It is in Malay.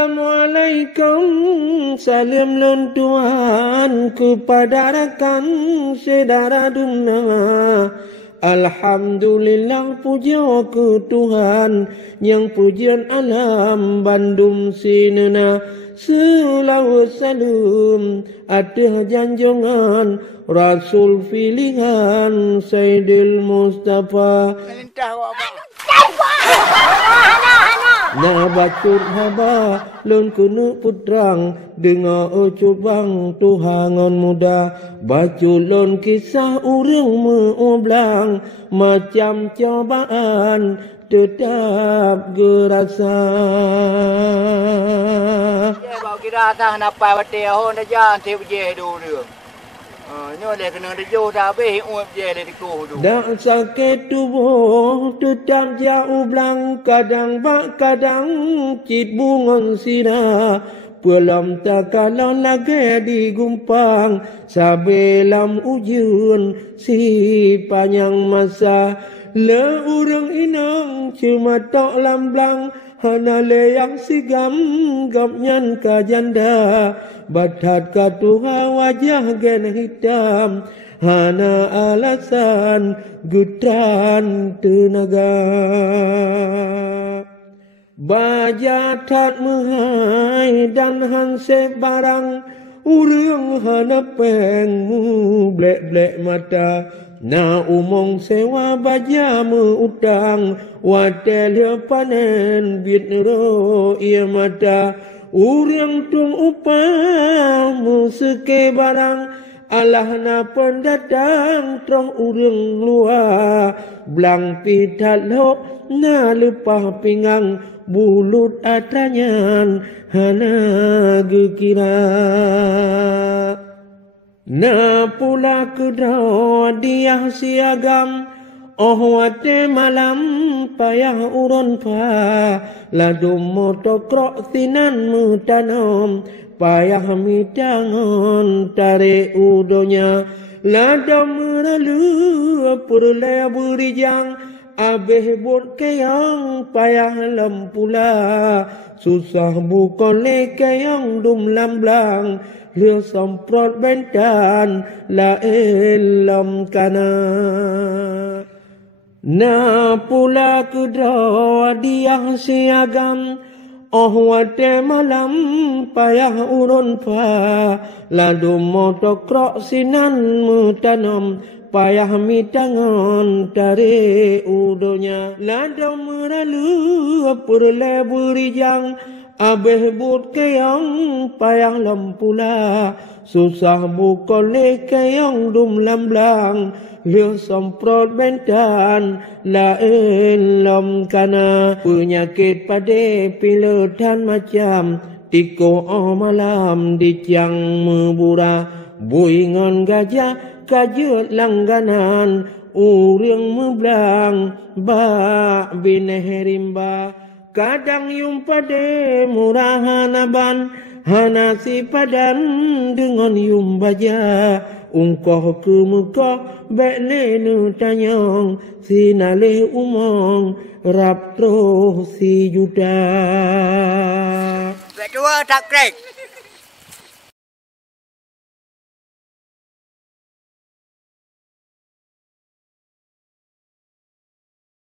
Assalamualaikum, salam lon Tuhan kepada rakan saudara dunia. Alhamdulillah, puja ke Tuhan yang pujian alam Bandung sinena. Selawat salam atas janjungan Rasul pilihan Sayyidil Mustafa. Na bacut haba lon kunu putrang dengar ucubang Tuhangon muda. Bacut lon kisah urang meoblang macam cobaan tetap gerasa. Ya bau kira tang napai bate ho na jan te je do đường. Nhớ để cái nơi để vô ra về uống về để cô đủ. Dan sakit tubuh tetap jauh belang, kadang cit bungon sirah. Pulam tak kalau lagi digumpang, sabelam ujun si panjang masa. Le urang inang cuma tok lamblang, hana le yang sigam gapnyan ka janda. Badhat ka tuha wajah gen hitam, hana alasan gutran tenaga. Baja tat mehai dan hansep barang, urang hana pengmu blek-blek mata. Na umong sewa baja meutang, watel panen bit ro ia mata. Urang tung upah museke barang, Allah na pendatang trong urang luar. Blang pitat lo na lepah pinggang, bulut atanyan hana gekira. Na pula kedau dia siagam, oh wate malam payah urun pa. Ladu motokrok sinan mutanam, payah mitangon tarik udonya. Lada meralu perlaya berijang, abeh bot keyang payah lempula. Susah bukan lekeyang dum lamblang, lia semprot bentan la elam kana. Na pula kedua dia siagam, oh wate malam payah urun pa. Ladu motokrok sinan mutanam, payah mitangon tarik udonya. Lada meralu perle berijang, abeh but keyang payah lempula. Susah bukan lekeyang dum lamblang, lia semprot bentan la elam kana. Penyakit pada pilotan macam tiko malam di tiang membura. Buingan gajah kajut langganan, urang memblang bak bineh rimba. Kadang yung pade murahan aban, hana si padan dengan yung baja. Ungkoh ke muka bekne nu tanyong, sinale umong rap troh si juta. Vậy chú ơi, thật kịch.